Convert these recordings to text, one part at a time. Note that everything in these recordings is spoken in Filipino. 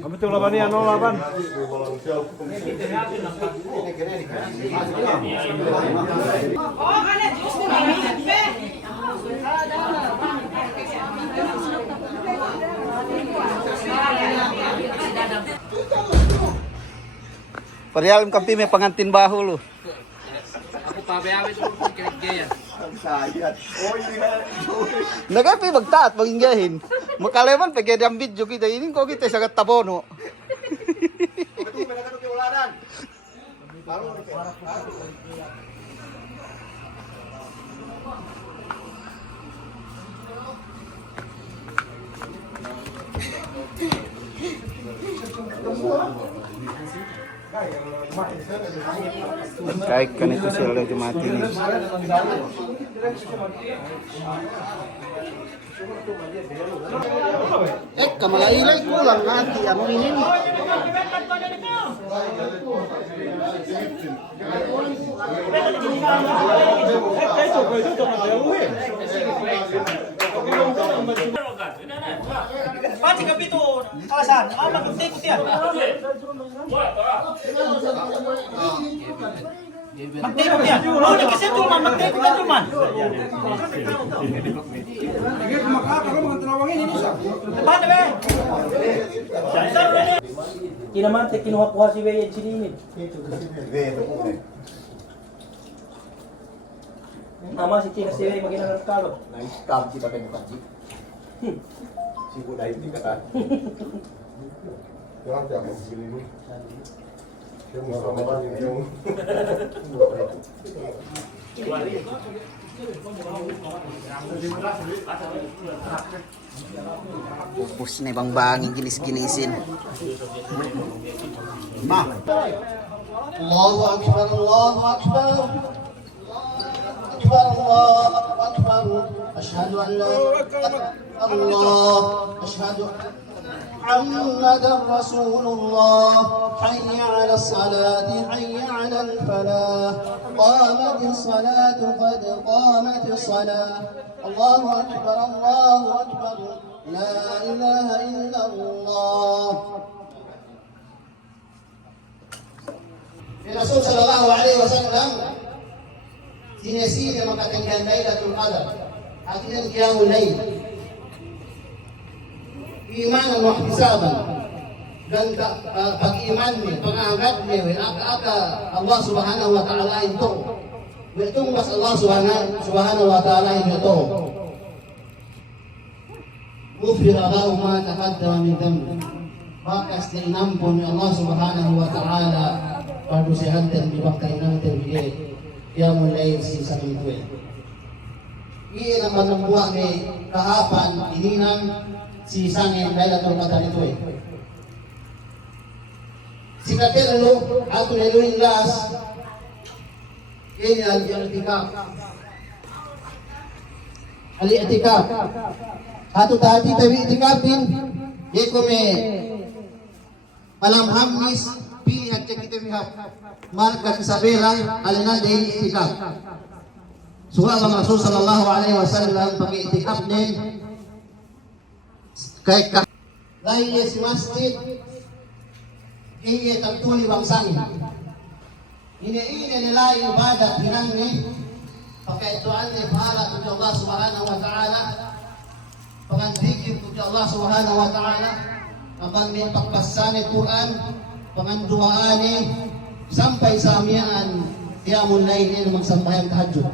Apa itu lawan ini? Ano lawan? Padahal kampi may pangantin baho lo. Ako pabayawin ito kung kinigaya. Nagapi magtaat maginggahin. Makaleman pa kaya video kita ini ko kita sagat tabono. Kahit ganito sila lang mati ni. Kamalailay kulang nanti ano ini. Pati kapito, kalasan, mag-take yan. Mag-take yan. Oh, kasi tuman, mag-take yan tuman. Paano ba? Kinamante, kinuha-kuha si Wei at sinimid. Nama si Tina si Wei maging nagkalo. Na-scam kita kayo kanji. Sibo dahil di kata. Jangan siapa begini nih. Yang sama yang Pupus na ibang bangin ginis-ginisin. Ma. Allahu Akbar, Allahu Akbar. الله أكبر أشهد أن لا الله أشهد محمد رسول الله حي على الصلاة حي على الفلاح قامت الصلاة قد قامت الصلاة الله أكبر الله أكبر لا إله إلا الله. الرسول صلى الله عليه وسلم sinisira makatanggan Lailatul Qadar akhirnya qiyamul lail imanan wa ihtisaban dan pag-iman ni pag-angat ni aka Allah Subhanahu wa taala itu betul mas Allah Subhanahu wa taala itu ghufira lahu ma taqaddama min dhanbi bakas dinampun Allah Subhanahu wa taala pada sehat dan dibaktain terbiye dia mulai sisa minggu. Ini naman ng buwan ni kahapan ininang sisangin Lailatul Qadar ito. Si Katelo ato niluing las ini al-i'tikaf. Al-i'tikaf. Ato tadi tawi i'tikafin iko me malam Hamis pinag kita mihap marka Isabela alina day i'tikaf. Suha ang Rasul sallallahu alaihi wasallam pag-i'tikaf din kay dahil si masjid iya tagtuli bangsani. Ini nila ibadat hinang ni pagkaituan ni pahala kepada Allah Subhanahu wa taala. Pangandikit kepada Allah Subhanahu wa taala. Abang ni pagpasan ni Quran, panganduaan ni sampai sa amiyaan qiyamul lail ni magsambayang tahajud.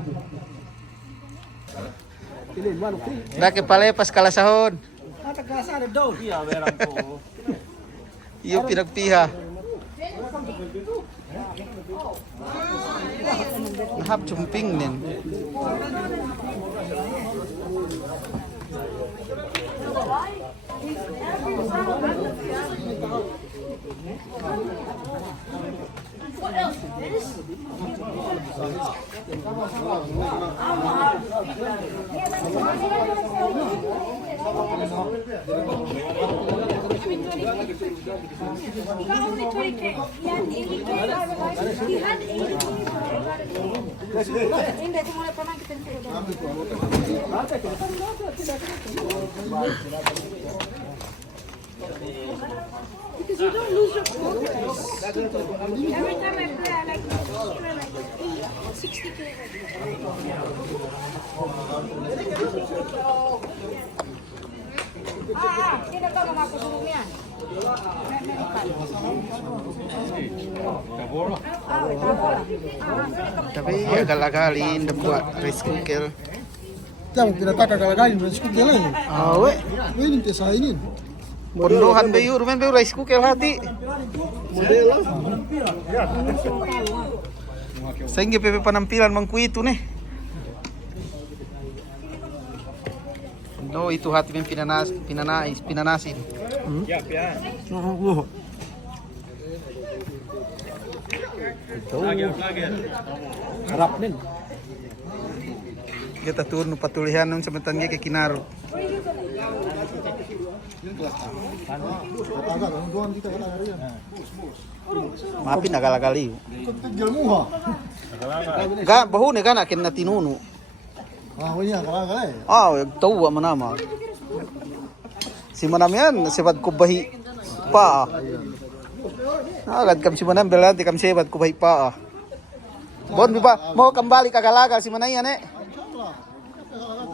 Dake palepas kalasahon. Natagasa na daw. Iya, meron po. Iyo pinagpiha. Nahap chumping nin. What else is this? He got only 20K. He had 80K. He had 80K. Hindi, kung wala pa lang kita Because you don't lose your focus. Every time I play, I like score like 60 sino ka mga pusulong niya? Tapi agal-agalin buat rice cooker. Jangan tinataka kalagayin, rice cooker lang eh. Awe, Pwede tisainin. pondohan bayu, rumen bayu rice cooker hati. Model lang. Sa inyo pepe penampilan mengkuitu nih. No, itu hati men pinanasin. Harap din. Kita turun patulihan nung sebentar ke Kinaro. Agak, ang doon dito ka na rin. Maafin agal-agali. Tigil mo ha. Ga bahu ne kana ken na tinunu. Ah, wala ka eh. Ah, tawa man nama. Si manam yan, sebat ko bahi pa. Agad kam si manam belati kam sebat ko bahi pa. Bon biba, mau kembali ke Galagal si manay yan eh.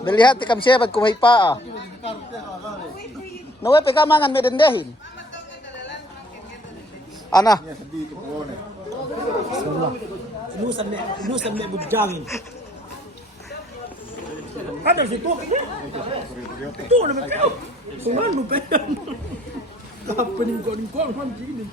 Dilihat kam sebat ko bahi pa. Nawe pe ka mangan medendehin. Ana, Inusan me bujangin. Ada situ. Itu naman kayo. Sungan mo pa yan. Kapaningko-ningko ang manjinin.